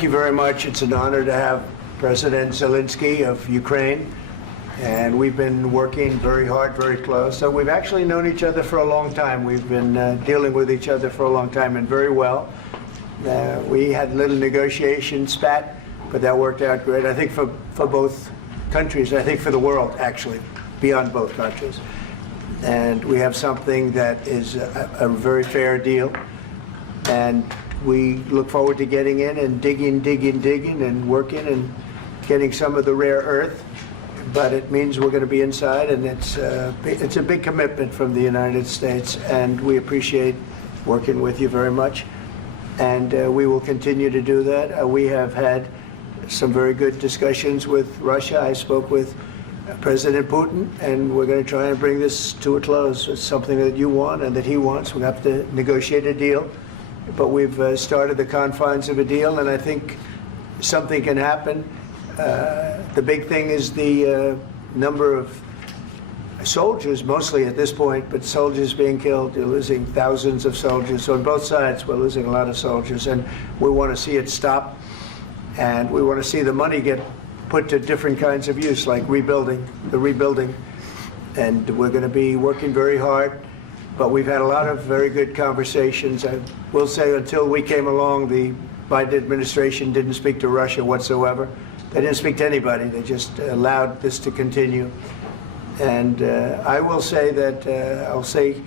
Thank you very much. It's an honor to have President Zelenskyy of Ukraine, and we've been working very hard, very close. So we've actually known each other for a long time. We've been dealing with each other for a long time, and very well. We had a little negotiation spat, but that worked out great. I think for both countries, I think for the world, actually, beyond both countries. And we have something that is a very fair deal. And we look forward to getting in and digging and working and getting some of the rare earth. But it means we're going to be inside, and it's a big commitment from the United States, and we appreciate working with you very much. And we will continue to do that. We have had some very good discussions with Russia. I spoke with President Putin, and we're going to try and bring this to a close. It's something that you want and that he wants. We have to negotiate a deal. But we've started the confines of a deal, and I think something can happen. The big thing is the number of soldiers, mostly at this point, but soldiers being killed. You're losing thousands of soldiers. So on both sides, we're losing a lot of soldiers, and we want to see it stop. And we want to see the money get put to different kinds of use, like rebuilding. And we're going to be working very hard. But we've had a lot of very good conversations. I will say until we came along, the Biden administration didn't speak to Russia whatsoever. They didn't speak to anybody. They just allowed this to continue. And I will say that, I'll say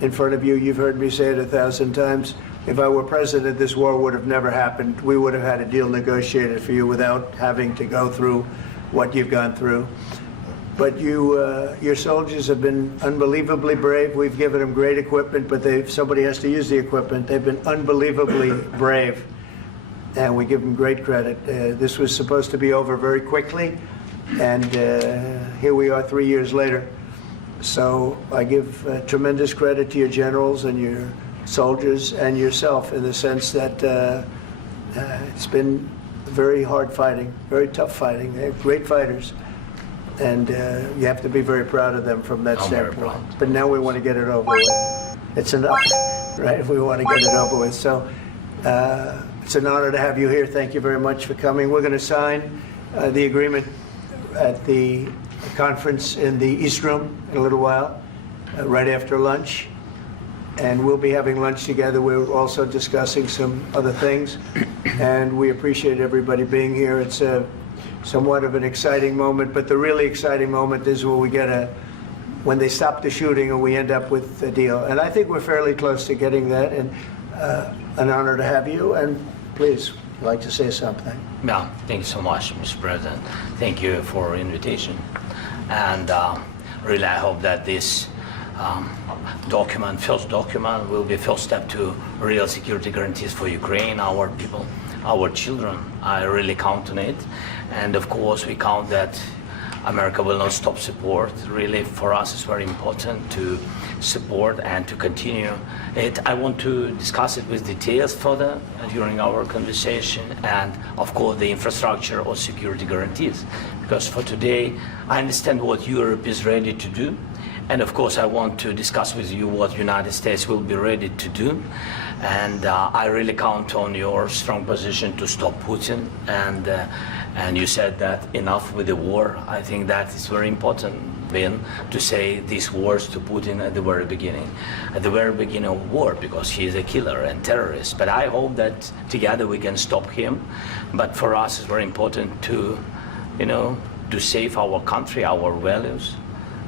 in front of you, you've heard me say it 1,000 times, if I were president, this war would have never happened. We would have had a deal negotiated for you without having to go through what you've gone through. But your soldiers have been unbelievably brave. We've given them great equipment, but somebody has to use the equipment. They've been unbelievably brave, and we give them great credit. This was supposed to be over very quickly, and here we are 3 years later. So I give tremendous credit to your generals and your soldiers and yourself in the sense that it's been very hard fighting, very tough fighting. They're great fighters. And you have to be very proud of them from that standpoint. But now we want to get it over with. It's enough, right? We want to get it over with. So it's an honor to have you here. Thank you very much for coming. We're going to sign the agreement at the conference in the East Room in a little while, right after lunch. And we'll be having lunch together. We're also discussing some other things. And we appreciate everybody being here. It's somewhat of an exciting moment, but the really exciting moment is when they stop the shooting and we end up with a deal. And I think we're fairly close to getting that, and an honor to have you. And please, I'd like to say something. Yeah, thank you so much, Mr. President. Thank you for the invitation. And really, I hope that this first document, will be a first step to real security guarantees for Ukraine, our people, our children. I really count on it. And of course, we count that America will not stop support. Really, for us, it's very important to support and to continue it. I want to discuss it with details further during our conversation, and of course, the infrastructure or security guarantees. Because for today, I understand what Europe is ready to do. And of course, I want to discuss with you what the United States will be ready to do. And I really count on your strong position to stop Putin. And you said that enough with the war. I think that is very important, Ben, to say these words to Putin at the very beginning of war, because he is a killer and terrorist. But I hope that together we can stop him. But for us, it's very important to, to save our country, our values,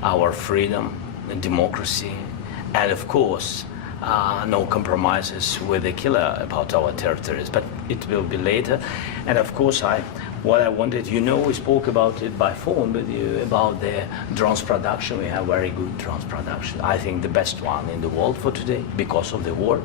our freedom and democracy, and of course, no compromises with the killer about our territories, but it will be later. And of course, what I wanted, we spoke about it by phone with you about the drones production. We have very good drones production. I think the best one in the world for today because of the war.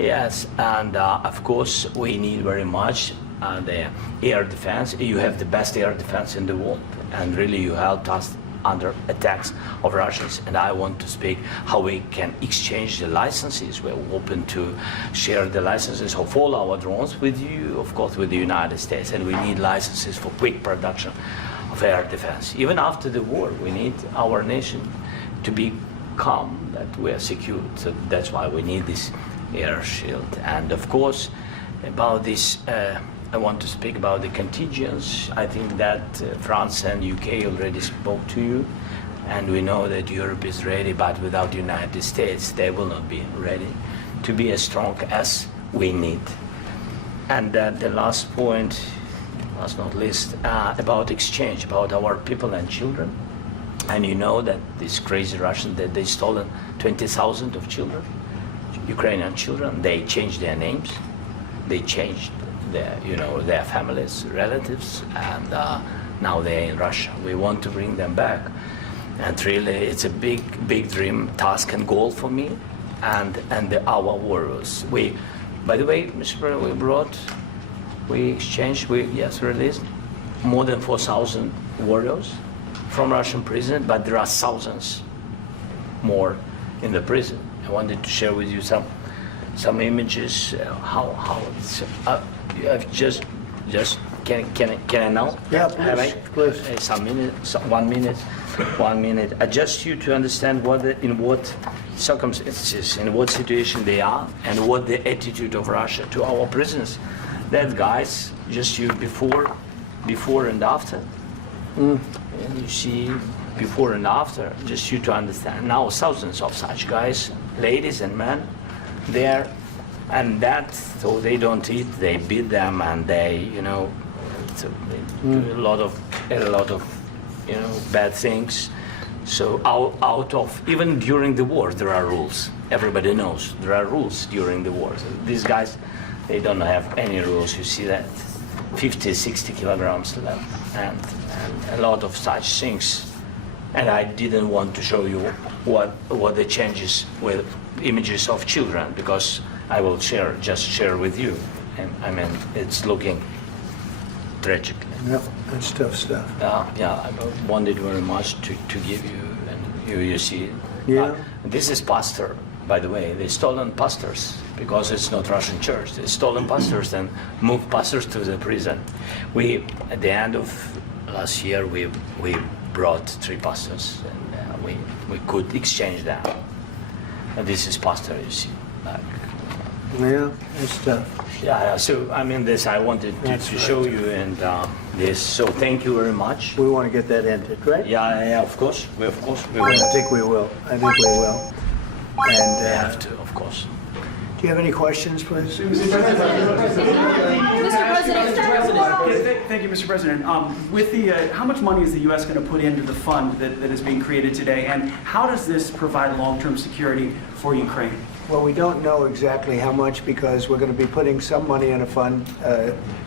Yes, and of course, we need very much the air defense. You have the best air defense in the world, and really you helped us under attacks of Russians, and I want to speak how we can exchange the licenses. We're open to share the licenses of all our drones with you, of course, with the United States, and we need licenses for quick production of air defense. Even after the war, we need our nation to be calm, that we are secure. So that's why we need this air shield. And of course, about this I want to speak about the contingents. I think that France and UK already spoke to you, and we know that Europe is ready, but without the United States, they will not be ready to be as strong as we need. And the last point, last not least, about exchange, about our people and children. And you know that these crazy Russians, that they stolen 20,000 of children, Ukrainian children. They changed their names, they changed their families, relatives, and now they're in Russia. We want to bring them back, and really, it's a big dream, task, and goal for me, and our warriors. By the way, Mr. President, we released more than 4,000 warriors from Russian prison, but there are thousands more in the prison. I wanted to share with you some images. How it's can I now? Yeah, please. One minute. Just you to understand in what circumstances, in what situation they are, and what the attitude of Russia to our prisoners. That guys, just you before and after. And you see before and after, just you to understand. Now thousands of such guys, ladies and men, there, and that, so they don't eat, they beat them, and they do a lot of bad things. So out of, even during the war, there are rules. Everybody knows there are rules during the war. So these guys, they don't have any rules. You see that 50, 60 kilograms left, and a lot of such things. And I didn't want to show you what the changes with images of children, because I will share with you. And I mean, it's looking tragically. Yep, that's tough stuff. I wanted very much to give you, and you see it. Yeah. This is pastor, by the way. They stolen pastors because it's not Russian church. They stolen pastors and moved pastors to the prison. At the end of last year, we brought 3 pastors, and we could exchange them. And this is pastor, you see. Yeah, it's tough. Yeah. So I mean, this I wanted to show you, and this. So thank you very much. We want to get that ended, right? Yeah. Of course. We I will. think we will. And We have to, of course. do you have any questions, please? Mr. President. Thank you, Mr. President. With how much money is the U.S. going to put into the fund that is being created today, and how does this provide long-term security for Ukraine? Well, we don't know exactly how much, because we're going to be putting some money in a fund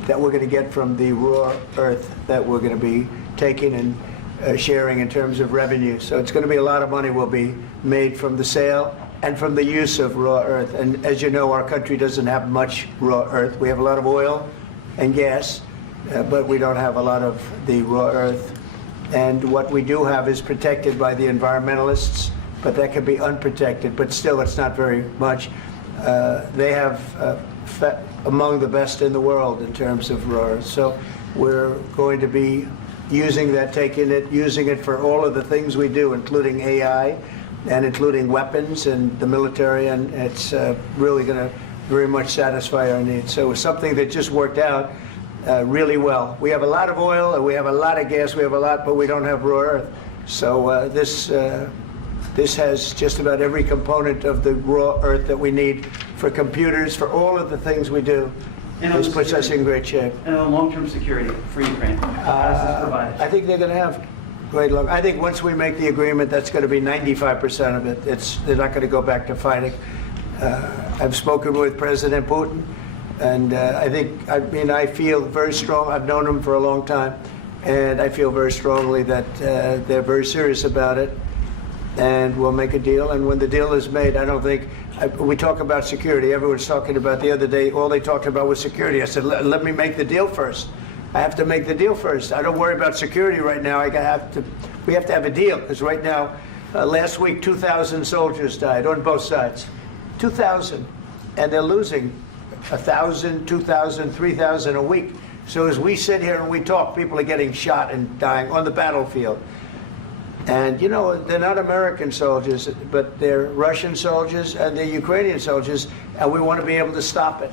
that we're going to get from the raw earth that we're going to be taking and sharing in terms of revenue. So it's going to be a lot of money will be made from the sale and from the use of raw earth. And as you know, our country doesn't have much raw earth. We have a lot of oil and gas, but we don't have a lot of the raw earth. And what we do have is protected by the environmentalists, but that can be unprotected, but still it's not very much. They have among the best in the world in terms of raw earth. So we're going to be using that, using it for all of the things we do, including AI and including weapons and the military, and it's really going to very much satisfy our needs. So it's something that just worked out really well. We have a lot of oil and we have a lot of gas, but we don't have raw earth. So this has just about every component of the raw earth that we need for computers, for all of the things we do. This puts us in great shape. And on long-term security for Ukraine, how does this provide? I think they're going to have great luck. I think once we make the agreement, that's going to be 95% of it. They're not going to go back to fighting. I've spoken with President Putin, and I feel very strong. I've known him for a long time, and I feel very strongly that they're very serious about it. And we'll make a deal. And when the deal is made, I don't think we talk about security. Everyone's talking about the other day. All they talked about was security. I said, let me make the deal first. I have to make the deal first. I don't worry about security right now. We have to have a deal, because right now, last week, 2,000 soldiers died on both sides. 2,000, and they're losing 1,000, 2,000, 3,000 a week. So as we sit here and we talk, people are getting shot and dying on the battlefield. And they're not American soldiers, but they're Russian soldiers and they're Ukrainian soldiers, and we want to be able to stop it.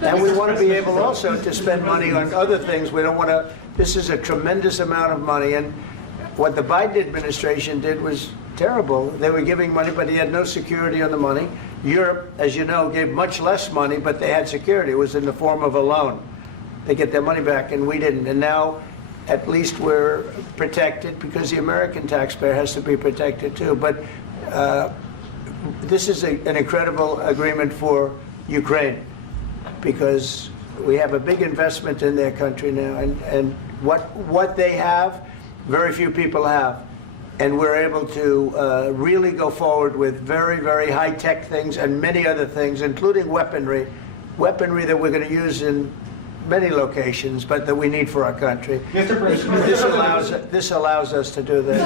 And we want to be able also to spend money on other things. We don't want to, this is a tremendous amount of money. And what the Biden administration did was terrible. They were giving money, but he had no security on the money. Europe, as you know, gave much less money, but they had security. It was in the form of a loan. They get their money back, and we didn't. And now, at least we're protected because the American taxpayer has to be protected too. But this is an incredible agreement for Ukraine because we have a big investment in their country now, and what they have, very few people have. And we're able to really go forward with very, very high-tech things and many other things, including weaponry that we're going to use in many locations, but that we need for our country. Mr. President, This allows us to do this.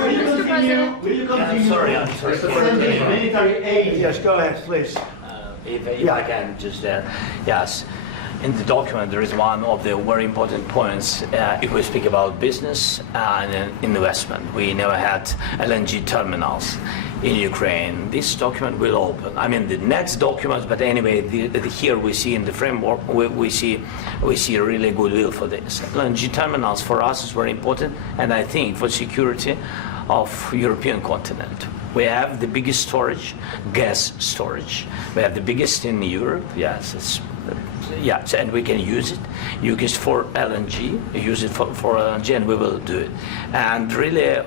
will you continue I'm sorry. sending military aid? Yes, go ahead, please. If I can just, yes. In the document, there is one of the very important points. If we speak about business and investment, we never had LNG terminals in Ukraine. This document will open. I mean, the next document, but anyway, here we see in the framework, we see a really goodwill for this. LNG terminals for us is very important, and I think for security of European continent. We have the biggest storage, gas storage. We have the biggest in Europe. Yes, and we can use it. Use it for LNG. Use it for LNG, and we will do it. And really,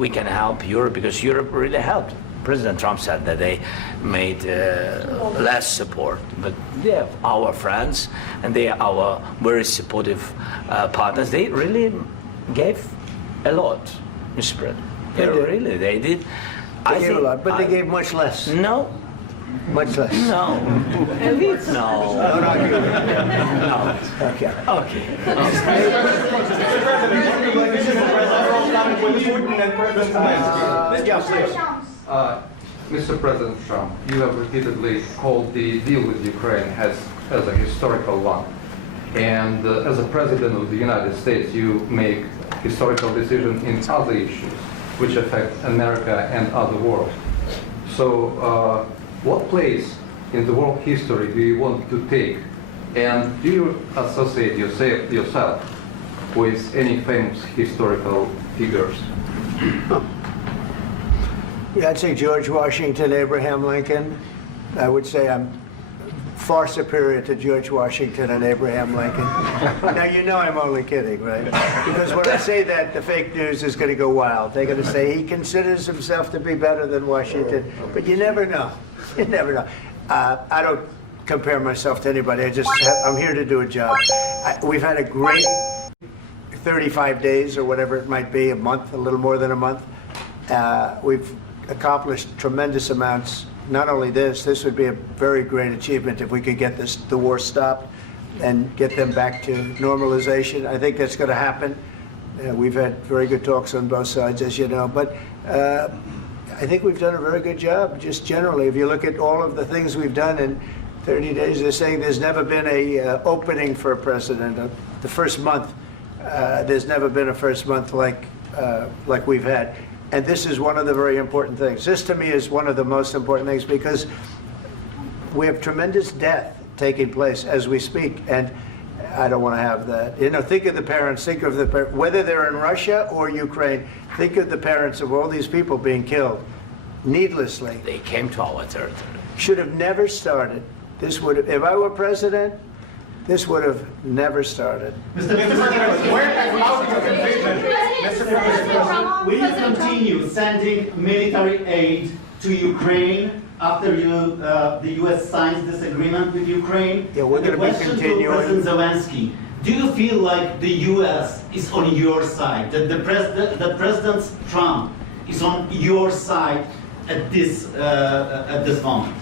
we can help Europe because Europe really helped. President Trump said that they made less support, but they are our friends and they are our very supportive partners. They really gave a lot, Mr. President. They did. They gave a lot, but they gave much less. No. Much less. No. No. No. Okay. Mr. President Trump, you have repeatedly called the deal with Ukraine as a historical one. And as a President of the United States, you make historical decisions in other issues which affect America and other world. So what place in the world history do you want to take? And do you associate yourself with any famous historical figures? Yeah, I'd say George Washington, Abraham Lincoln. I would say I'm far superior to George Washington and Abraham Lincoln. Now, you know I'm only kidding, right? Because when I say that, the fake news is going to go wild. They're going to say he considers himself to be better than Washington. But you never know. You never know. I don't compare myself to anybody. I'm here to do a job. We've had a great 35 days or whatever it might be, a month, a little more than a month. We've accomplished tremendous amounts. Not only this would be a very great achievement if we could get the war stopped and get them back to normalization. I think that's going to happen. We've had very good talks on both sides, as you know. But I think we've done a very good job, just generally. If you look at all of the things we've done in 30 days, they're saying there's never been a opening for a president. The first month, there's never been a first month like we've had. And this is one of the very important things. This, to me, is one of the most important things because we have tremendous death taking place as we speak. And I don't want to have that. You know, think of the parents, whether they're in Russia or Ukraine, think of the parents of all these people being killed needlessly. They came to our territory. Should have never started. This would have, if I were president, this would have never started. Mr. President, where has out your conviction? Mr. President, will you continue sending military aid to Ukraine after the U.S. signs this agreement with Ukraine? Yeah, we're going to be continuing. To President Zelensky, do you feel like the U.S. is on your side? That President Trump is on your side at this moment?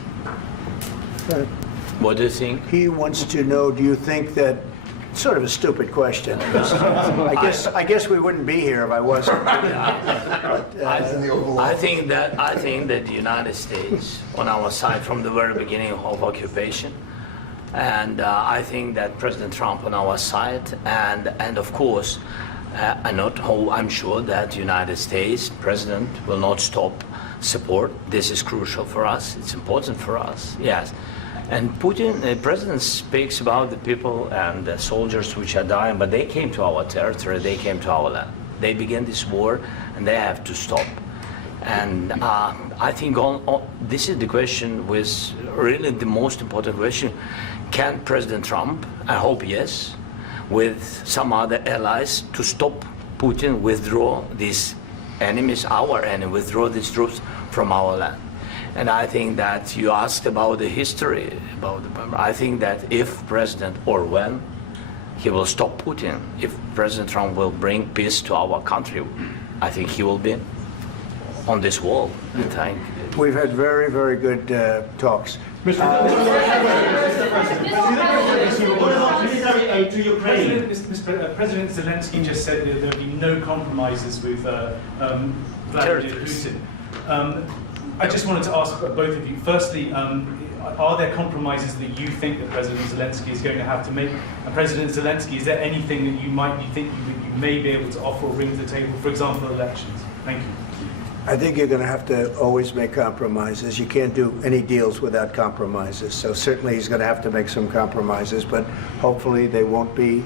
What do you think? He wants to know, do you think that, sort of a stupid question. I guess we wouldn't be here if I wasn't. I think that the United States on our side from the very beginning of occupation, and I think that President Trump on our side, and of course, I'm sure that the United States President will not stop support. This is crucial for us. It's important for us. Yes. And Putin, the president speaks about the people and the soldiers which are dying, but they came to our territory, they came to our land. They began this war, and they have to stop. And I think this is the question, with really the most important question. Can President Trump, I hope yes, with some other allies, to stop Putin, withdraw these enemies, our enemy, withdraw these troops from our land? And I think that you asked about the history, I think that if President, or when, he will stop Putin, if President Trump will bring peace to our country, I think he will be on this wall. I think. We've had very, very good talks. What about military aid to Ukraine? President Zelensky just said that there will be no compromises with Vladimir Putin. I just wanted to ask both of you, firstly, are there compromises that you think that President Zelensky is going to have to make? And President Zelensky, is there anything that you think you may be able to offer or bring to the table, for example, elections? Thank you. I think you're going to have to always make compromises. You can't do any deals without compromises. So certainly he's going to have to make some compromises, but hopefully they won't be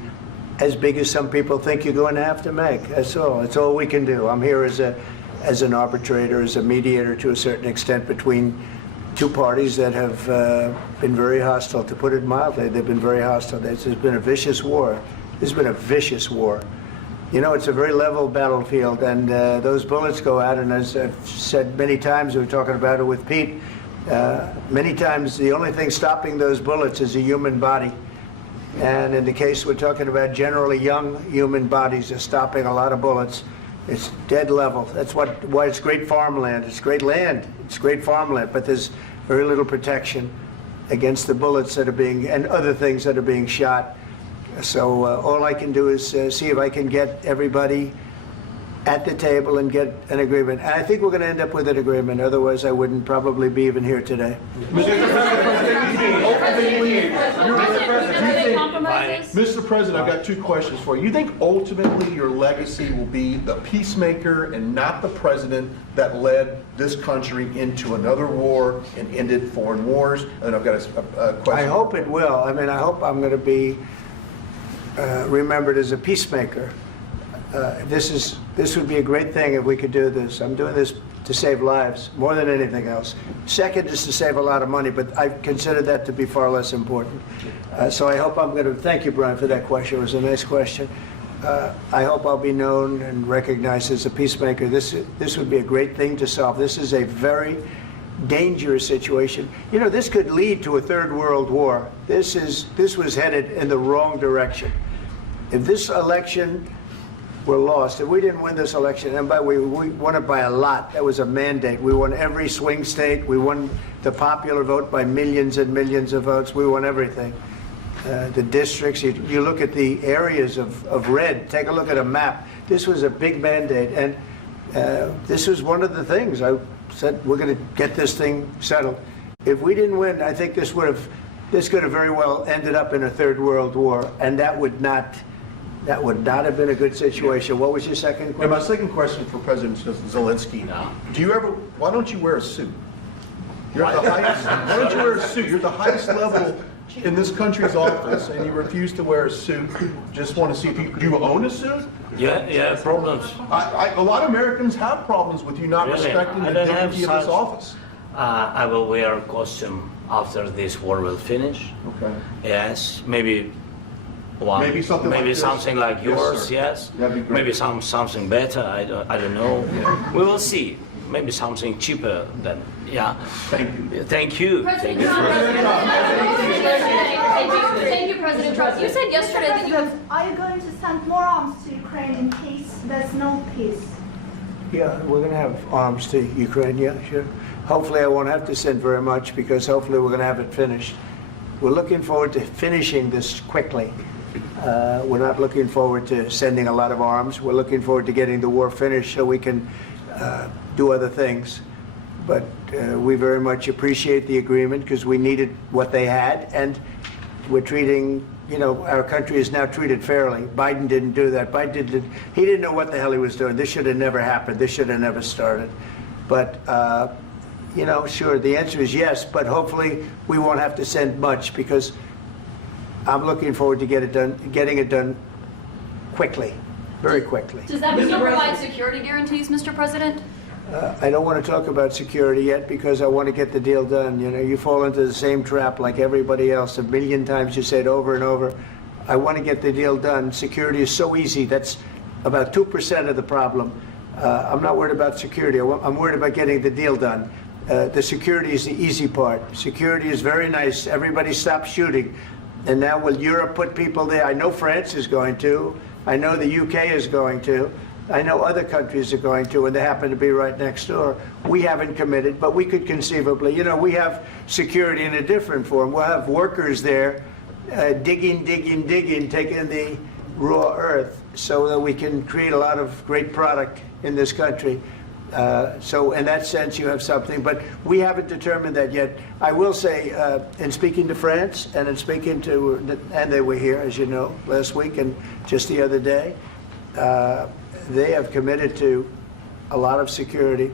as big as some people think you're going to have to make. That's all. That's all we can do. I'm here as an arbitrator, as a mediator to a certain extent between two parties that have been very hostile, to put it mildly. They've been very hostile. There's been a vicious war. There's been a vicious war. You know, it's a very level battlefield, and those bullets go out, and as I've said many times, we were talking about it with Pete, many times the only thing stopping those bullets is a human body. And in the case we're talking about, generally young human bodies are stopping a lot of bullets. It's dead level. That's why it's great farmland. It's great land. It's great farmland, but there's very little protection against the bullets that are being, and other things that are being shot. So all I can do is see if I can get everybody at the table and get an agreement. And I think we're going to end up with an agreement. Otherwise, I wouldn't probably be even here today. Mr. President, I've got two questions for you. You think ultimately your legacy will be the peacemaker and not the president that led this country into another war and ended foreign wars? And I've got a question. I hope it will. I mean, I hope I'm going to be remembered as a peacemaker. This would be a great thing if we could do this. I'm doing this to save lives more than anything else. Second is to save a lot of money, but I consider that to be far less important. So I hope I'm going to, thank you, Brian, for that question. It was a nice question. I hope I'll be known and recognized as a peacemaker. This would be a great thing to solve. This is a very dangerous situation. You know, this could lead to a third world war. This was headed in the wrong direction. If this election were lost, if we didn't win this election, and by the way, we won it by a lot. That was a mandate. We won every swing state. We won the popular vote by millions and millions of votes. We won everything. The districts, you look at the areas of red, take a look at a map. This was a big mandate, and this was one of the things. I said, we're going to get this thing settled. If we didn't win, I think this could have very well ended up in a third world war, and that would not have been a good situation. What was your second question? And my second question for President Zelensky, why don't you wear a suit? You're at the highest, why don't you wear a suit? You're at the highest level in this country's office, and you refuse to wear a suit. Just want to see if do you own a suit? Yeah, problems. A lot of Americans have problems with you not respecting the dignity of this office. I will wear a costume after this war will finish. Okay. Yes, maybe one. Maybe something like this. Something like yours. Yes. That'd be great. Maybe something better. I don't know. Yeah. We will see. Maybe something cheaper than Thank you. Thank you. President Trump. Thank you, President Trump. You said yesterday that you have. Are you going to send more arms to Ukraine in case there's no peace? Yeah, we're going to have arms to Ukraine, yeah, sure. Hopefully I won't have to send very much, because hopefully we're going to have it finished. We're looking forward to finishing this quickly. We're not looking forward to sending a lot of arms. We're looking forward to getting the war finished so we can do other things. But we very much appreciate the agreement, because we needed what they had, and we're treating, you know, our country is now treated fairly. Biden didn't do that. He didn't know what the hell he was doing. This should have never happened. This should have never started. But sure, the answer is yes, but hopefully we won't have to send much because I'm looking forward to getting it done quickly, very quickly. Does that mean you'll provide security guarantees, Mr. President? I don't want to talk about security yet because I want to get the deal done. You fall into the same trap like everybody else. 1,000,000 times you say it over and over. I want to get the deal done. Security is so easy. That's about 2% of the problem. I'm not worried about security. I'm worried about getting the deal done. The security is the easy part. Security is very nice. Everybody stopped shooting. And now will Europe put people there? I know France is going to. I know the UK is going to. I know other countries are going to, and they happen to be right next door. We haven't committed, but we could conceivably. We have security in a different form. We'll have workers there digging, taking the raw earth so that we can create a lot of great product in this country. So in that sense, you have something, but we haven't determined that yet. I will say, in speaking to France and in speaking to, and they were here, as you know, last week and just the other day, they have committed to a lot of security.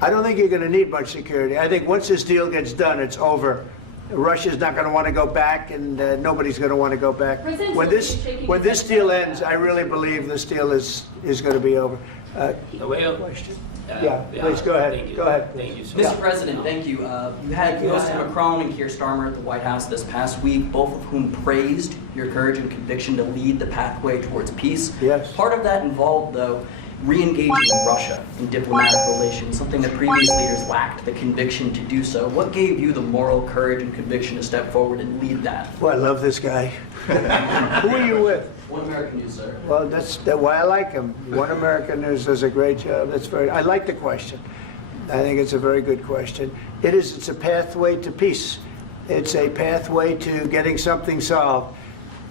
I don't think you're going to need much security. I think once this deal gets done, it's over. Russia's not going to want to go back, and nobody's going to want to go back. When this deal ends, I really believe this deal is going to be over. Question? Yeah, please go ahead. Thank you. Go ahead. Thank you, sir. Mr. President, thank you. You had President Macron and Keir Starmer at the White House this past week, both of whom praised your courage and conviction to lead the pathway towards peace. Yes. Part of that involved, though, re-engaging Russia in diplomatic relations, something that previous leaders lacked the conviction to do so. What gave you the moral courage and conviction to step forward and lead that? Well, I love this guy. Who are you with? One American News, sir. Well, that's why I like him. One American News does a great job. I like the question. I think it's a very good question. It's a pathway to peace. It's a pathway to getting something solved.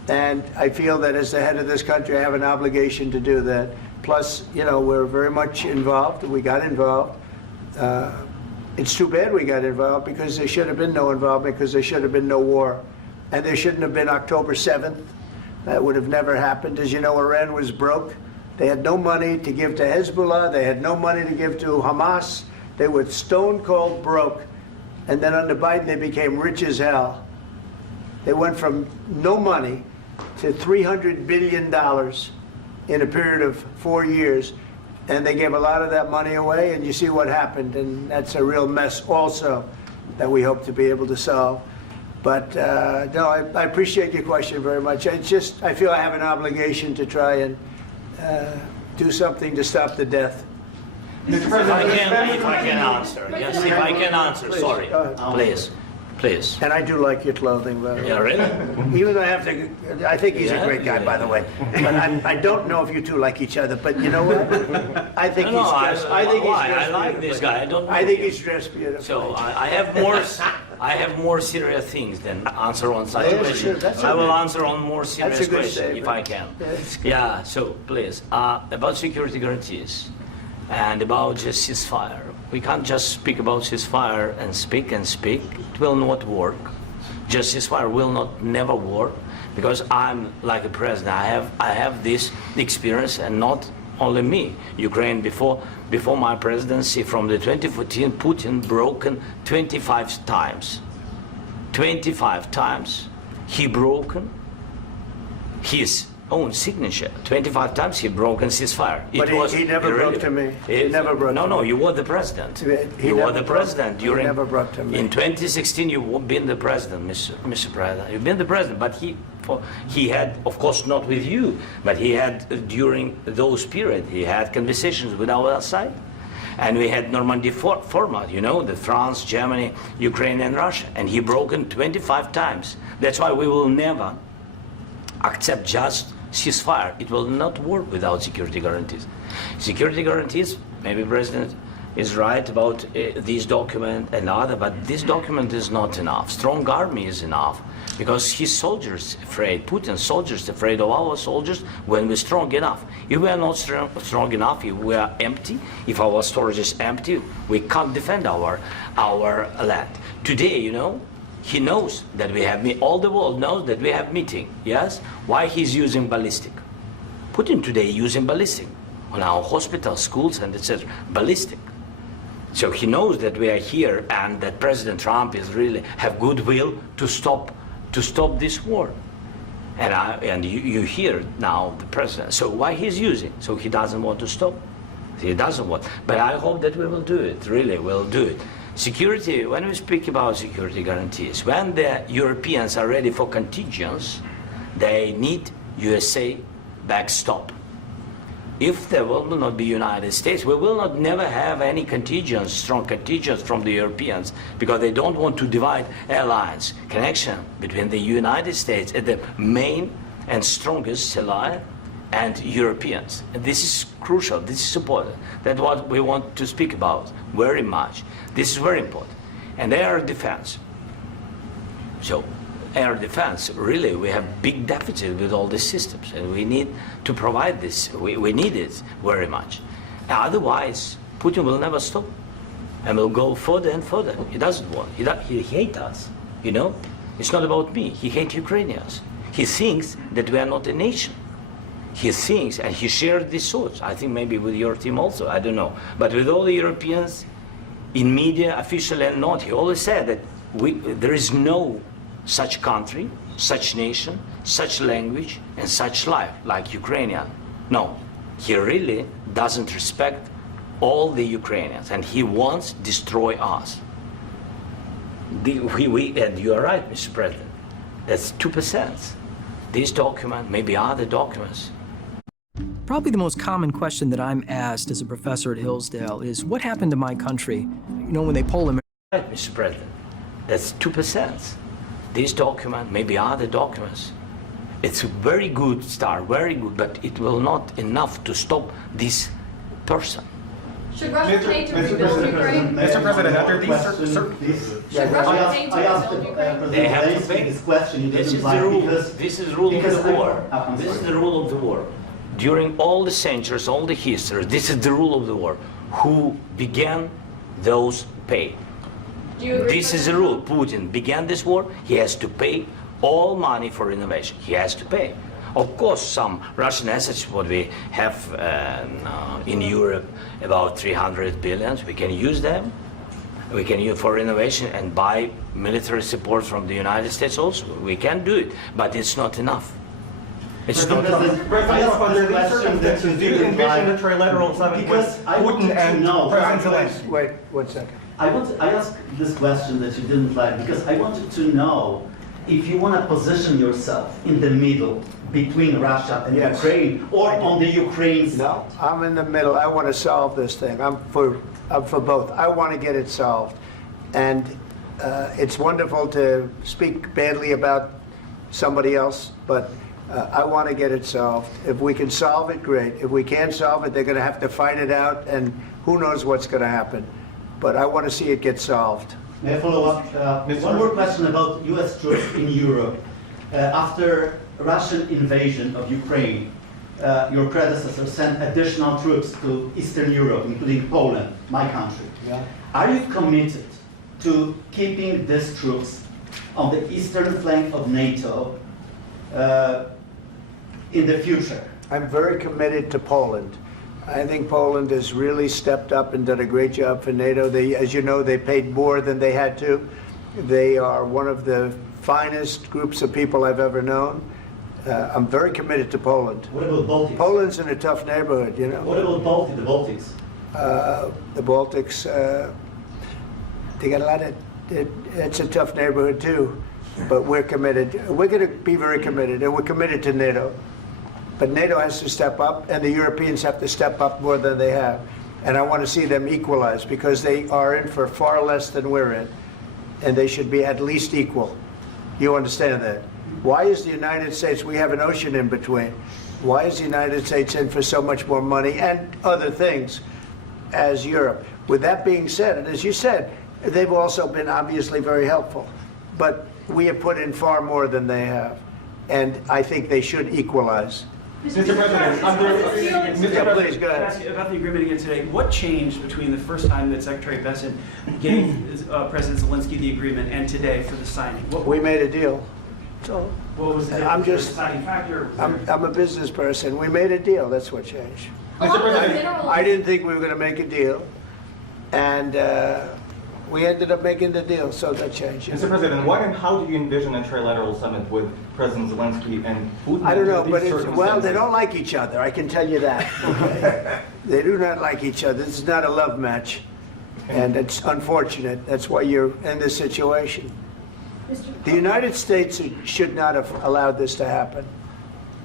And I feel that as the head of this country, I have an obligation to do that. Plus, we're very much involved. We got involved. It's too bad we got involved because there should have been no involvement because there should have been no war. And there shouldn't have been October 7th. That would have never happened. As you know, Iran was broke. They had no money to give to Hezbollah. They had no money to give to Hamas. They were stone cold broke. And then under Biden, they became rich as hell. They went from no money to $300 billion in a period of 4 years. And they gave a lot of that money away, and you see what happened. And that's a real mess also that we hope to be able to solve. But no, I appreciate your question very much. I feel I have an obligation to try and do something to stop the death. If I can answer, yes, if I can answer, Please, sorry, please. And I do like your clothing, by the way. Yeah, really? Even though I think he's a great guy, by the way. But I don't know if you two like each other. But you know what? I think he's dressed. I like this guy. I think he's dressed beautifully. So I have more serious things than answer on such Yeah, question. sure, that's I will okay. answer on more That's serious a good question statement. if I can. That's good. Yeah. So please, about security guarantees and about just ceasefire. We can't just speak about ceasefire and speak and speak. It will not work. Just ceasefire will never work because I'm like a president. I have this experience, and not only me. Ukraine before my presidency, from the 2014, Putin broken 25 times. 25 times he broken his own signature. 25 times he broken ceasefire. But he never broke to me. He never broke to me. No, you were the president. You were the president during. He never broke to me. In 2016, you've been the president, Mr. President. You've been the president, but he had, of course, not with you, but he had during those period. He had conversations with our side, and we had Normandy format. The France, Germany, Ukraine, and Russia, and he broken 25 times. That's why we will never accept just ceasefire. It will not work without security guarantees. Security guarantees, maybe President is right about this document and other, but this document is not enough. Strong army is enough because his soldiers afraid, Putin's soldiers afraid of our soldiers when we're strong enough. If we are not strong enough, if we are empty, if our storage is empty, we can't defend our land. Today, he knows that we have all the world knows that we have meeting. Yes? Why he's using ballistic? Putin today using ballistic on our hospitals, schools, and etc. Ballistic. So he knows that we are here and that President Trump is really have goodwill to stop this war. And you hear now the president. So why he's using? So he doesn't want to stop. He doesn't want. But I hope that we will do it. Really, we'll do it. Security. When we speak about security guarantees, when the Europeans are ready for contingents, they need USA backstop. If there will not be United States, we will not never have any contingents, strong contingents from the Europeans, because they don't want to divide alliance connection between the United States and the main and strongest ally and Europeans. And this is crucial, this is important. That's what we want to speak about very much. This is very important. And air defense. So air defense, really, we have big deficit with all these systems, and we need to provide this. We need it very much. Otherwise, Putin will never stop, and will go further and further. He doesn't want. He hates us. You know, it's not about me. He hates Ukrainians. He thinks that we are not a nation. He thinks, and he shares these thoughts. I think maybe with your team also. I don't know, but with all the Europeans, in media, officially and not, he always said that there is no such country, such nation, such language, and such life like Ukrainian. No, he really doesn't respect all the Ukrainians, and he wants to destroy us. And you are right, Mr. President. That's 2%. This document, maybe other documents. Probably the most common question that I'm asked as a professor at Hillsdale is, what happened to my country? You know, when they poll America. Right, Mr. President. That's 2%. This document, maybe other documents, it's a very good start, very good, but it will not enough to stop this person. Should Russia pay to rebuild Ukraine? Mr. President, after Should Russia pay to rebuild Ukraine? They have to pay. This question you This didn't is the like rule. because- This is the rule of because the war. I'm This is sorry. the rule of the war. During all the centuries, all the history, this is the rule of the war. Who began, those pay. Do you agree This with is the that? rule. Putin began this war. He has to pay all money for innovation. He has to pay. Of course, some Russian assets, what we have in Europe, about 300 billion, we can use them. We can use for innovation and buy military support from the United States also. We can do it, but it's not enough. It's not enough. Under these circumstances, do you envision a trilateral summit with Putin and President Zelensky? Wait 1 second. I asked this question that you didn't like because I wanted to know if you want to position yourself in the middle between Russia and Yes. Ukraine or on the Ukraine's No, I'm in the middle. I want to solve this thing. I'm for both. I want to get it solved. And it's wonderful to speak badly about somebody else, but I want to get it solved. If we can solve it, great. If we can't solve it, they're going to have to fight it out, and who knows what's going to happen. But I want to see it get solved. May I follow up? One more question about U.S. troops in Europe. After Russian invasion of Ukraine, your predecessor sent additional troops to Eastern Europe, including Poland, my country. Yeah. Are you committed to keeping these troops on the eastern flank of NATO in the future? I'm very committed to Poland. I think Poland has really stepped up and done a great job for NATO. As you know, they paid more than they had to. They are one of the finest groups of people I've ever known. I'm very committed to Poland. What about Baltics? Poland's in a tough neighborhood, you know. What about the Baltics? The Baltics, they got a lot of, it's a tough neighborhood too, but we're committed. We're going to be very committed, and we're committed to NATO. But NATO has to step up, and the Europeans have to step up more than they have. And I want to see them equalize, because they are in for far less than we're in, and they should be at least equal. You understand that? Why is the United States, we have an ocean in between, why is the United States in for so much more money and other things as Europe? With that being said, and as you said, they've also been obviously very helpful, but we have put in far more than they have, and I think they should equalize. Mr. President, Please, go ahead. Can I ask you about the agreement again today? What changed between the first time that Secretary Bessent gave President Zelensky the agreement and today for the signing? We made a deal. So What was the I'm just- deciding factor? I'm a business person. We made a deal. That's what changed. Along with mineral- I didn't think we were going to make a deal. and we ended up making the deal, so that changed. Mr. President, when and how do you envision a trilateral summit with President Zelensky and Putin? I don't know, under but these well, they circumstances? don't like each other, I can tell you that. Okay? They do not like each other. This is not a love match, and it's unfortunate. That's why you're in this situation. The United States should not have allowed this to happen,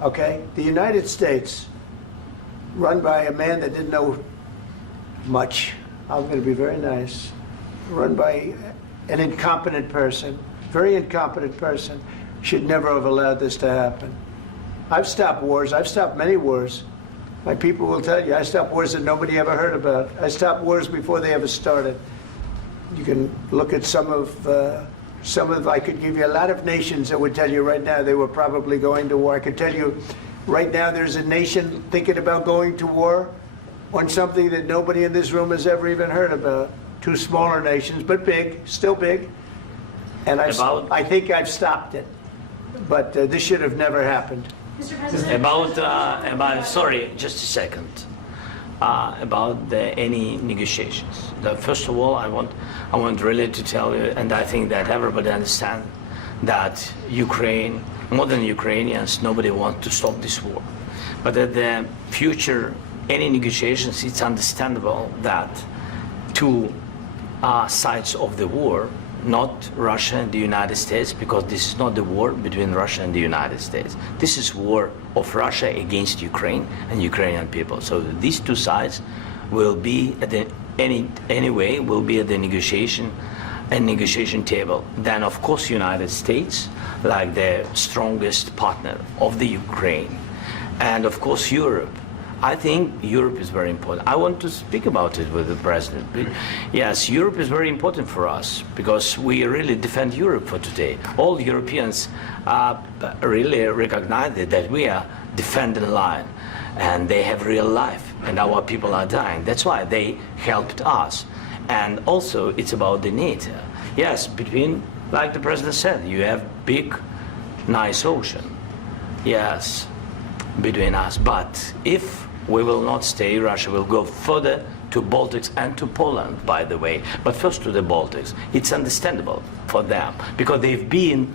okay? The United States, run by a man that didn't know much, I'm going to be very nice, run by an incompetent person, very incompetent person, should never have allowed this to happen. I've stopped wars. I've stopped many wars. My people will tell you, I stopped wars that nobody ever heard about. I stopped wars before they ever started. You can look at some of, I could give you a lot of nations that would tell you right now they were probably going to war. I could tell you right now there's a nation thinking about going to war on something that nobody in this room has ever even heard about. Two smaller nations, but big, still big. And I think I've stopped it. But this should have never happened. Mr. President. About sorry, just a second. About any negotiations. First of all, I want really to tell you, and I think that everybody understands that Ukraine, more than Ukrainians, nobody wants to stop this war. But at the future, any negotiations, it's understandable that two sides of the war, not Russia and the United States, because this is not the war between Russia and the United States. This is war of Russia against Ukraine and Ukrainian people. So these two sides will be at the anyway will be at the negotiation table. Then of course United States, like the strongest partner of the Ukraine, and of course Europe. I think Europe is very important. I want to speak about it with the president. Yes, Europe is very important for us because we really defend Europe for today. All Europeans really recognize that we are defending the line, and they have real life, and our people are dying. That's why they helped us. And also, it's about the NATO. Yes, between, like the president said, you have big, nice ocean. Yes, between us. But if we will not stay, Russia will go further to Baltics and to Poland, by the way. But first to the Baltics. It's understandable for them because they've been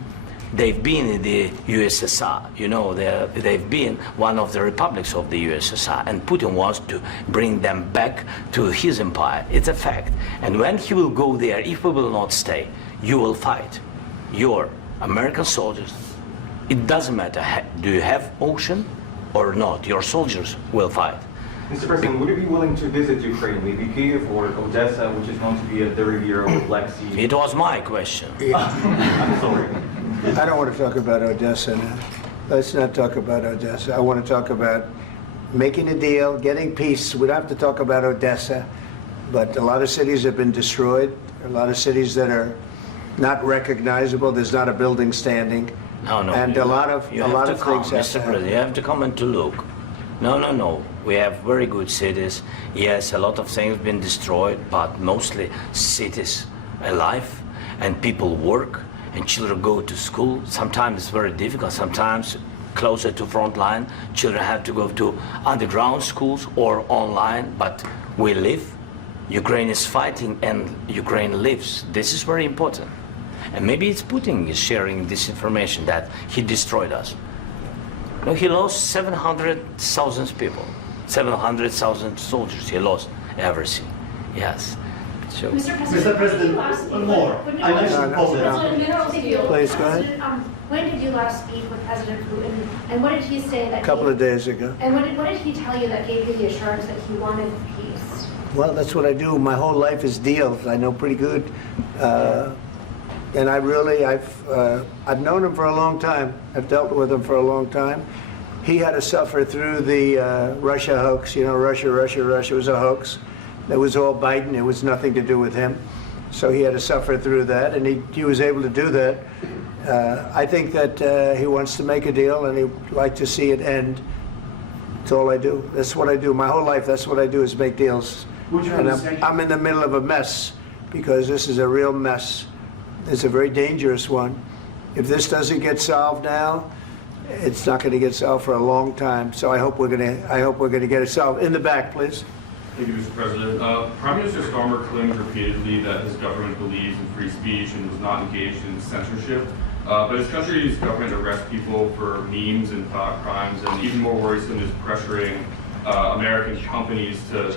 in the USSR. You know, they've been one of the republics of the USSR, and Putin wants to bring them back to his empire. It's a fact. And when he will go there, if we will not stay, you will fight. Your American soldiers, it doesn't matter, do you have ocean or not, your soldiers will fight. Mr. President, would you be willing to visit Ukraine, maybe Kyiv or Odessa, which is known to be at the Riviera or the Black Sea? It was my question. I'm sorry. I don't want to talk about Odessa now. Let's not talk about Odessa. I want to talk about making a deal, getting peace. We don't have to talk about Odessa, but a lot of cities have been destroyed. A lot of cities that are not recognizable. There's not a building standing. No. And a lot of things have Mr. President, you have to come and to look. No. We have very good cities. Yes, a lot of things have been destroyed, but mostly cities alive, and people work, and children go to school. Sometimes it's very difficult. Sometimes closer to front line, children have to go to underground schools or online, but we live. Ukraine is fighting and Ukraine lives. This is very important. And maybe it's Putin is sharing this information that he destroyed us. No, he lost 700,000 people, 700,000 soldiers. He lost everything. Yes. So, Mr. President, one more. I mentioned Poland. Please, go ahead. When did you last speak with President Putin, and what did he say that? A couple of days ago. And what did he tell you that gave you the assurance that he wanted peace? Well, that's what I do. My whole life is deals. I know pretty good. And I've known him for a long time. I've dealt with him for a long time. He had to suffer through the Russia hoax. You know, Russia was a hoax. It was all Biden. It was nothing to do with him. So he had to suffer through that, and he was able to do that. I think that he wants to make a deal, and he'd like to see it end. That's all I do. That's what I do. My whole life, that's what I do, is make deals. And I'm in the middle of a mess, because this is a real mess. It's a very dangerous one. If this doesn't get solved now, it's not going to get solved for a long time. So I hope we're going to get it solved. In the back, please. Thank you, Mr. President. Prime Minister Starmer claimed repeatedly that his government believes in free speech and was not engaged in censorship. But his country's government arrests people for memes and thought crimes, and even more worrisome is pressuring American companies to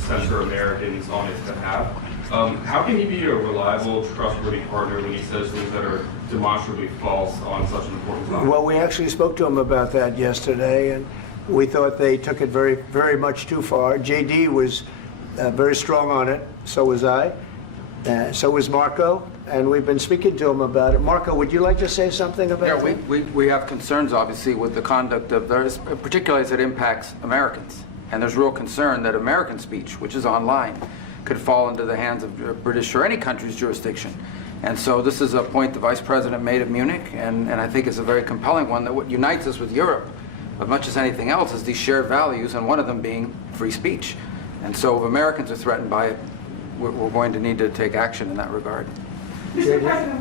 censor Americans on its behalf. How can he be a reliable, trustworthy partner when he says things that are demonstrably false on such an important topic? Well, we actually spoke to him about that yesterday, and we thought they took it very, very much too far. JD was very strong on it. So was I. So was Marco. And we've been speaking to him about it. Marco, would you like to say something about that? Yeah, we have concerns, obviously, with the conduct of those, particularly as it impacts Americans. And there's real concern that American speech, which is online, could fall into the hands of British or any country's jurisdiction. And so this is a point the Vice President made at Munich, and I think it's a very compelling one, that what unites us with Europe, as much as anything else, is these shared values, and one of them being free speech. And so if Americans are threatened by it, we're going to need to take action in that regard. Mr. President.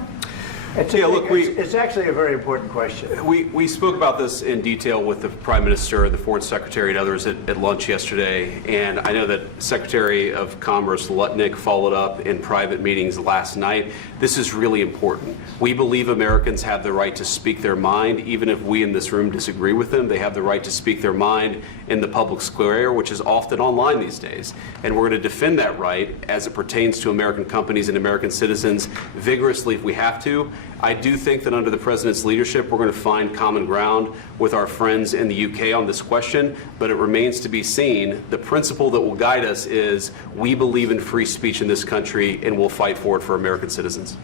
It's actually a very important question. We spoke about this in detail with the Prime Minister, the Foreign Secretary, and others at lunch yesterday. And I know that Secretary of Commerce Lutnick followed up in private meetings last night. This is really important. We believe Americans have the right to speak their mind, even if we in this room disagree with them. They have the right to speak their mind in the public square, which is often online these days. And we're going to defend that right as it pertains to American companies and American citizens vigorously if we have to. I do think that under the President's leadership, we're going to find common ground with our friends in the UK on this question, but it remains to be seen. The principle that will guide us is we believe in free speech in this country, and we'll fight for it for American citizens.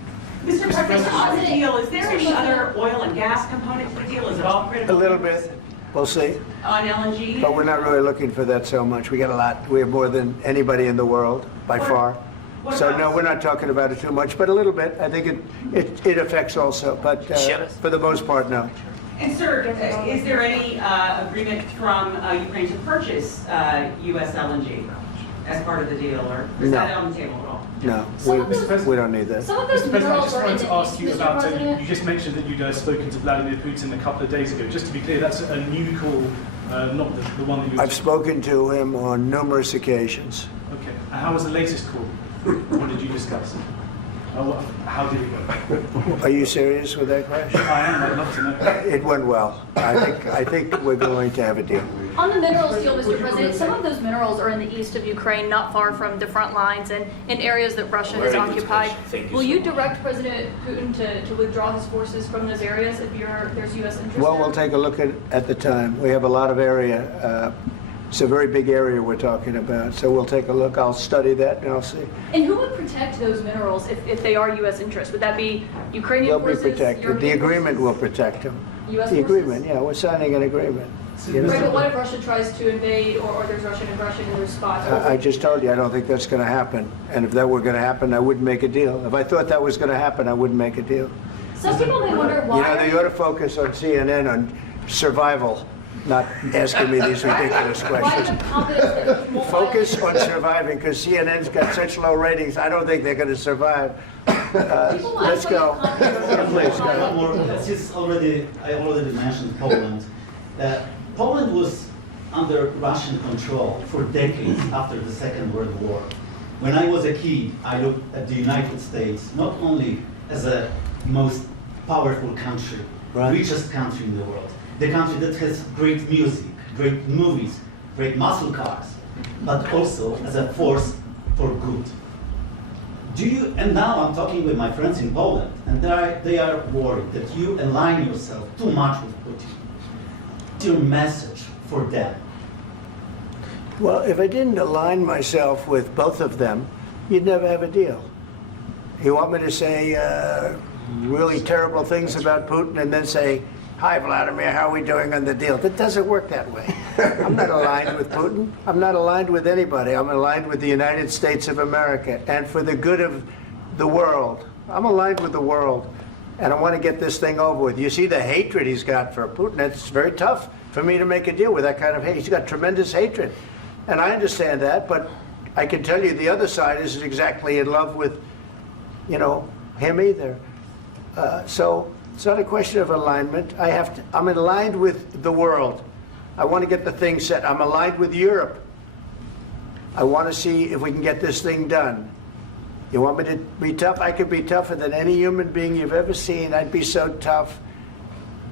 Mr. President, on the deal, is there any other oil and gas component to the deal? Is it all critical? A little bit. We'll see. On LNG? But we're not really looking for that so much. We got a lot. We have more than anybody in the world, by far. So no, we're not talking about it too much, but a little bit. I think it affects also, but for the most part, no. And sir, is there any agreement from Ukraine to purchase U.S. LNG as part of the deal, or is that on the table at all? No, we don't need that. Mr. President, I just wanted to ask you about, you just mentioned that you'd spoken to Vladimir Putin a couple of days ago. Just to be clear, that's a new call, not the one that you... I've spoken to him on numerous occasions. Okay. And how was the latest call? What did you discuss? How did it go? Are you serious with that question? I am. I'd love to know. It went well. I think we're going to have a deal. On the minerals deal, Mr. President, some of those minerals are in the east of Ukraine, not far from the front lines and in areas that Russia has occupied. Will you direct President Putin to withdraw his forces from those areas if there's U.S. interest? Well, we'll take a look at the time. We have a lot of area. It's a very big area we're talking about, so we'll take a look. I'll study that and I'll see. And who would protect those minerals if they are U.S. interests? Would that be Ukrainian forces? They'll be protected. European The agreement forces? will protect them. U.S. The forces? agreement, yeah, we're signing an agreement. You know? Right, but what if Russia tries to invade or there's Russian aggression in their spots? I just told you, I don't think that's going to happen. And if that were going to happen, I wouldn't make a deal. If I thought that was going to happen, I wouldn't make a deal. Some people may wonder why. You know, they ought to focus on CNN on survival, not asking me these ridiculous questions. Focus on surviving, because CNN's got such low ratings. I don't think they're going to survive. Let's go. Please, Since I already mentioned Poland. Poland was under Russian control for decades after the Second World War. When I was a kid, I looked at the United States not only as a most powerful country, richest country in the world, the country that has great music, great movies, great muscle cars, but also as a force for good. And now I'm talking with my friends in Poland, and they are worried that you align yourself too much with Putin. Your message for them? Well, if I didn't align myself with both of them, you'd never have a deal. You want me to say really terrible things about Putin and then say, "Hi, Vladimir, how are we doing on the deal?" That doesn't work that way. I'm not aligned with Putin. I'm not aligned with anybody. I'm aligned with the United States of America and for the good of the world. I'm aligned with the world. And I want to get this thing over with. You see the hatred he's got for Putin. It's very tough for me to make a deal with that kind of hate. He's got tremendous hatred. And I understand that, but I can tell you the other side isn't exactly in love with, him either. So it's not a question of alignment. I'm aligned with the world. I want to get the thing set. I'm aligned with Europe. I want to see if we can get this thing done. You want me to be tough? I could be tougher than any human being you've ever seen. I'd be so tough.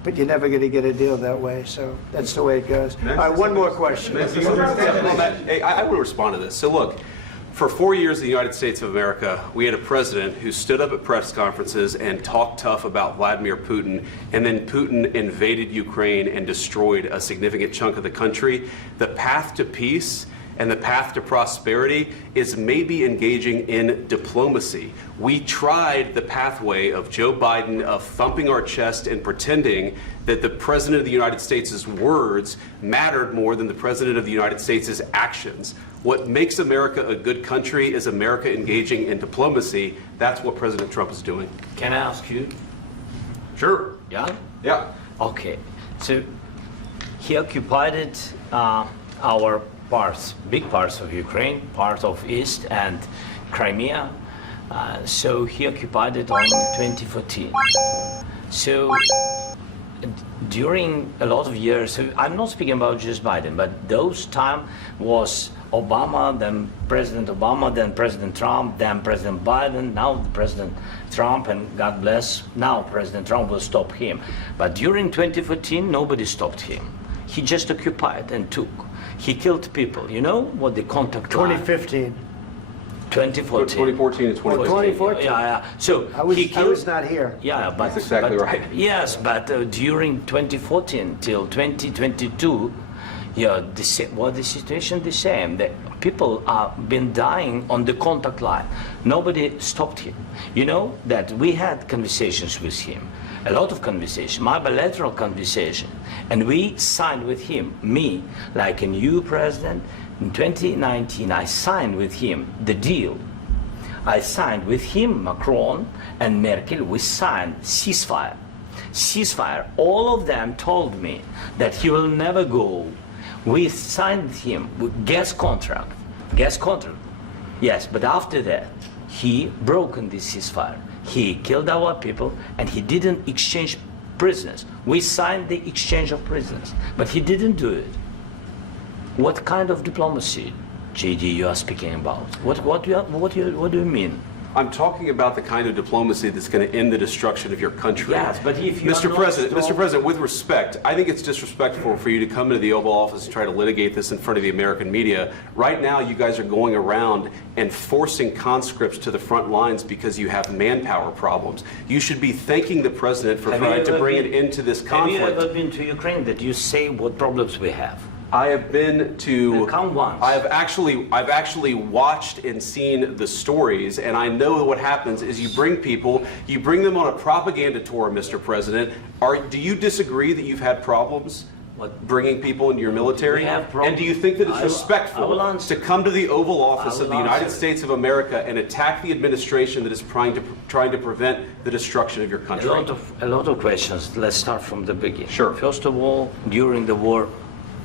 But you're never going to get a deal that way, so that's the way it goes. All right, one more question. Hey, I want to respond to this. So look, for 4 years in the United States of America, we had a president who stood up at press conferences and talked tough about Vladimir Putin, and then Putin invaded Ukraine and destroyed a significant chunk of the country. The path to peace and the path to prosperity is maybe engaging in diplomacy. We tried the pathway of Joe Biden of thumping our chest and pretending that the President of the United States' words mattered more than the President of the United States' actions. What makes America a good country is America engaging in diplomacy. That's what President Trump is doing. Can I ask you? Sure. Yeah? Yeah. Okay. So he occupied our parts, big parts of Ukraine, part of East and Crimea. So he occupied it on 2014. So during a lot of years, so I'm not speaking about just Biden, but those time was Obama, then President Obama, then President Trump, then President Biden, now President Trump, and God bless, now President Trump will stop him. But during 2014, nobody stopped him. He just occupied and took. He killed people. You know what the contact line? 2015. 2014. 2014 and 2015. 2014. Yeah. So I was not here. Yeah, but That's exactly but- right. Yes, but during 2014 till 2022, yeah, the situation the same. The people have been dying on the contact line. Nobody stopped him. You know that we had conversations with him, a lot of conversation, my bilateral conversation, and we signed with him, me, like a new president. In 2019, I signed with him the deal. I signed with him, Macron and Merkel, we signed ceasefire. Ceasefire. All of them told me that he will never go. We signed with him with gas contract. Gas contract. Yes, but after that, he broken this ceasefire. He killed our people and he didn't exchange prisoners. We signed the exchange of prisoners, but he didn't do it. What kind of diplomacy, JD, you are speaking about? What do you mean? I'm talking about the kind of diplomacy that's going to end the destruction of your country. Yes, but if you Mr. are not President, strong- Mr. President, with respect, I think it's disrespectful for you to come into the Oval Office and try to litigate this in front of the American media. Right now, you guys are going around and forcing conscripts to the front lines because you have manpower problems. You should be thanking the President for trying to bring an end to this conflict. Have you ever been to Ukraine that you say what problems we have? I have been to. Come once. I've actually watched and seen the stories, and I know what happens is you bring them on a propaganda tour, Mr. President. Do you disagree that you've had problems bringing people into your military? We have problems. And do you think that it's I respectful will answer. to come to the Oval Office I of will the United answer. States of America and attack the administration that is trying to prevent the destruction of your country? A lot of questions. Let's start from the beginning. Sure. First of all, during the war,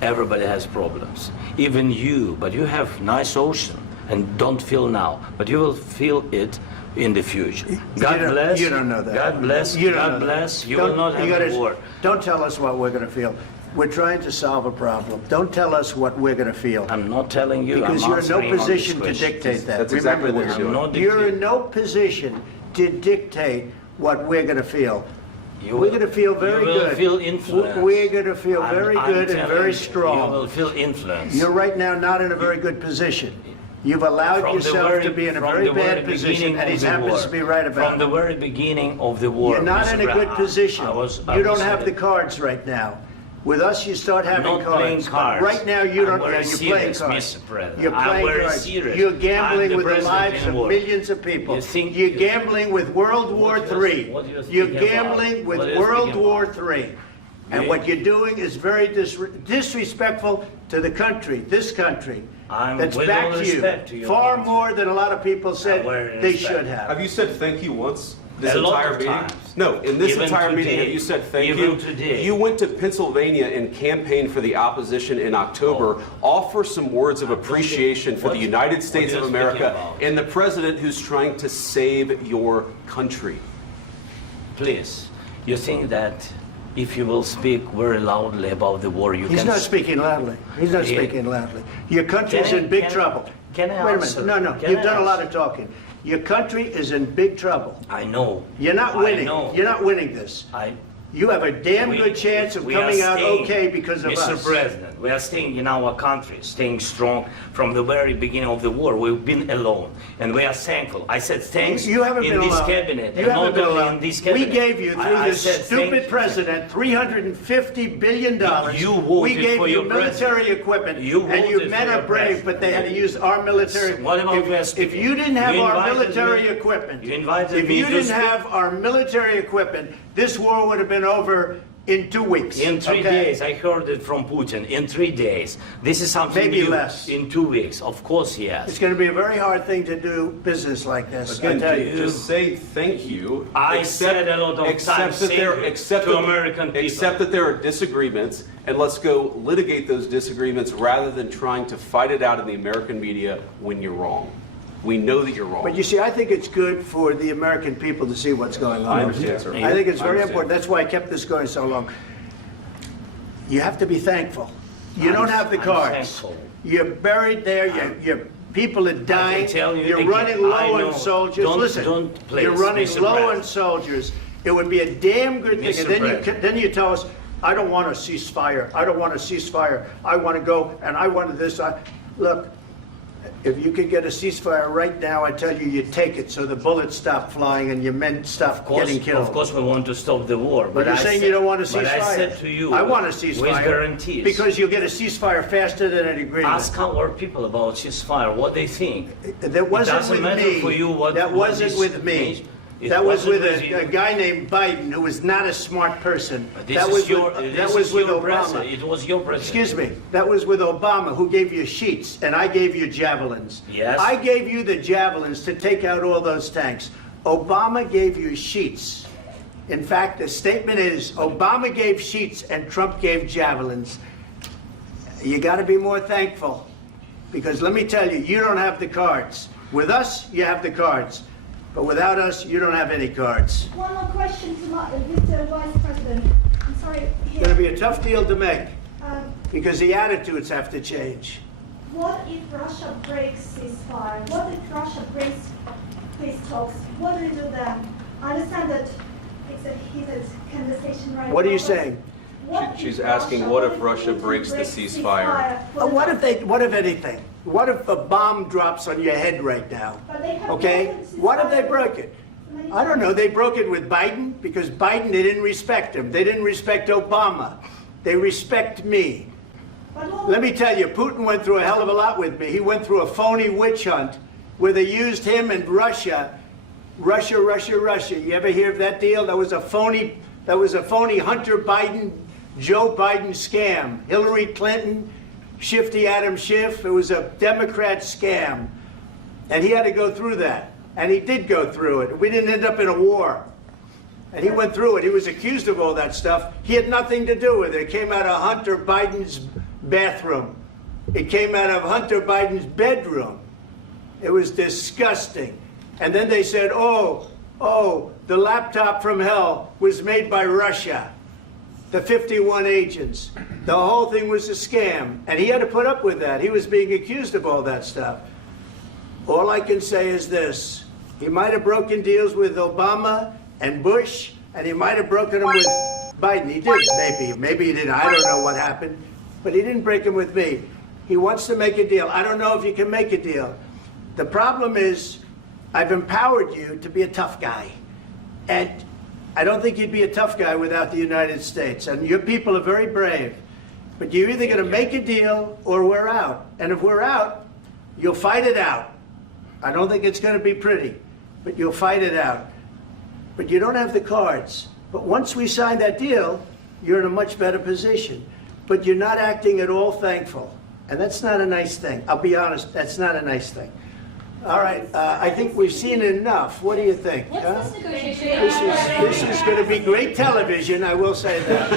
everybody has problems. Even you, but you have nice ocean and don't feel now, but you will feel it in the future. God bless. You don't know that. God bless. You don't God know bless. that. You Don't- will not have gotta- a war. Don't tell us what we're going to feel. We're trying to solve a problem. Don't tell us what we're going to feel. I'm not telling you. Because I'm you're in no answering on this position to question. dictate that. That's Remember exactly what this. you're doing. I'm not You're in dictating. no position to dictate what we're going to feel. You We're will- going to feel very you will good. feel influenced. We're going to feel I'm- very I'm good and telling very you, strong. You will feel influence. You're right now not in a very good position. You've allowed From the yourself very- to be in a from very the very bad position, beginning and he of the happens war. to be right about From the it. very beginning of the war. You're not Mr. in a good Brown, position. I was have the cards right now. With us, you start having not playing cards. cards. But right now, you I'm don't. very You're playing serious, cards. Mr. President. You're I'm playing very cards. serious. You're I'm gambling the with the president lives in of war. millions of people. You think- You're gambling with World War III. what you're You're speaking gambling about? with What you're World speaking War about? III. And Me? what you're doing is very disrespectful to the country, this country. I'm That's with all backed respect to you your far country. more than a lot of people said very they respect. should have. Have you said thank you once? This A lot entire of meeting? times. No, in this Even entire meeting, today. have you said thank Even you? today. You went to Pennsylvania and campaigned for the opposition in October. Offer some words of appreciation for the United States what of are you speaking America about? and the president who's trying to save your country. Please, you think that if you will speak very loudly about the war, you He's can... not speaking loudly. He's not Yeah. speaking loudly. Your country's in big trouble. Can I Wait a answer? minute. No, Can you've I done a lot answer? of talking. Your country is in big trouble. I know. You're not I winning. know. You're not winning this. You have a damn good chance of we are coming out staying, okay because of Mr. us. President, we are staying in our country, staying strong from the very beginning of the war. We've been alone, and we are thankful. I said thanks You haven't in been this alone. cabinet, You and haven't not been only alone. in this cabinet. We gave you, through I this said stupid thank- president, $350 billion. You voted We gave for you your military president. equipment, You and you voted men for are your brave, president. but they had to use our military. What about West If people? you didn't have You our invited military me- equipment, you invited if me you to didn't speak- have our military equipment, this war would have been over in 2 weeks. In 3 okay? days, I heard it from Putin. In 3 days, this is something Maybe new. less. In 2 weeks, of course, yes. It's going to be a very hard thing to do business like this. Again, I tell you. just say thank you. I Accept- said a lot of accept times that there- thank you accept to that- American people. Accept that there are disagreements, and let's go litigate those disagreements rather than trying to fight it out in the American media when you're wrong. We know that you're wrong. But you see, I think it's good for the American people to see what's going on. I understand, sir. I think it's I very understand. important. That's why I kept this going so long. You have to be thankful. You don't have the I'm cards. thankful. You're buried there. Your people are dying. tell you You're again, running I low know. on soldiers. Don't- Listen, don't please, you're running Mr. low President. on soldiers. It would be a damn good thing. Mr. And then President. then you tell us, I don't want a ceasefire. I don't want a ceasefire. I want to go and I want this. Look, if you could get a ceasefire right now, I tell you, you take it so the bullets stop flying and your men stop getting killed. Of course, we want to stop the war. But you're I saying said- you don't want a ceasefire. But I said to you, I want a with ceasefire. guarantees. Because you'll get a ceasefire faster than an agreement. Ask our people about ceasefire, what they think. That wasn't it doesn't with matter me. for you what That what wasn't this with me. means. It That was wasn't with you. a guy named Biden who was not a smart person. This That is was your, with, this that was is with your Obama. president. It was your president. Excuse me. That was with Obama, who gave you sheets, and I gave you javelins. Yes. I gave you the javelins to take out all those tanks. Obama gave you sheets. In fact, the statement is Obama gave sheets and Trump gave javelins. You got to be more thankful, because let me tell you, you don't have the cards. With us, you have the cards. But without us, you don't have any cards. One more question to Mr. Vice President. I'm sorry. It's going to be a tough deal to make, Um, because the attitudes have to change. What if Russia breaks ceasefire? What if Russia breaks peace talks? What do you do then? I understand that it's a heated conversation right now. What are you but saying? what She's if asking, what if if Russia Putin breaks the breaks ceasefire? What if anything? What if a bomb drops on your head right now? But they have Okay? broken ceasefire What if they broke it? many I don't know. They broke it with Biden, because Biden, they didn't respect him. They didn't respect Obama. They respect me. But what Let me tell you, Putin went through a hell of a lot with me. He went through a phony witch hunt where they used him and Russia. Russia. You ever hear of that deal? That was a phony Hunter Biden, Joe Biden scam. Hillary Clinton, Shifty Adam Schiff. It was a Democrat scam. And he had to go through that. And he did go through it. We didn't end up in a war. And he went through it. He was accused of all that stuff. He had nothing to do with it. It came out of Hunter Biden's bathroom. It came out of Hunter Biden's bedroom. It was disgusting. And then they said, oh, the laptop from hell was made by Russia. The 51 agents. The whole thing was a scam. And he had to put up with that. He was being accused of all that stuff. All I can say is this. He might have broken deals with Obama and Bush, and he might have broken them with Biden. He did, maybe. Maybe he didn't. I don't know what happened. But he didn't break them with me. He wants to make a deal. I don't know if you can make a deal. The problem is, I've empowered you to be a tough guy. And I don't think you'd be a tough guy without the United States. And your people are very brave. But you're either going to make a deal or we're out. And if we're out, you'll fight it out. I don't think it's going to be pretty, but you'll fight it out. But you don't have the cards. But once we sign that deal, you're in a much better position. But you're not acting at all thankful. And that's not a nice thing. I'll be honest, that's not a nice thing. All right, I think we've seen enough. What do you think? What's huh? this negotiation? This is going to be great television, I will say that.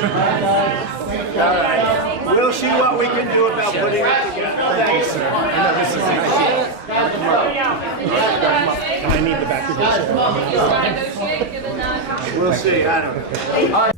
All right. We'll see what we can do about putting it together. Thanks, sir. And I need the back of this. We'll see. I don't know.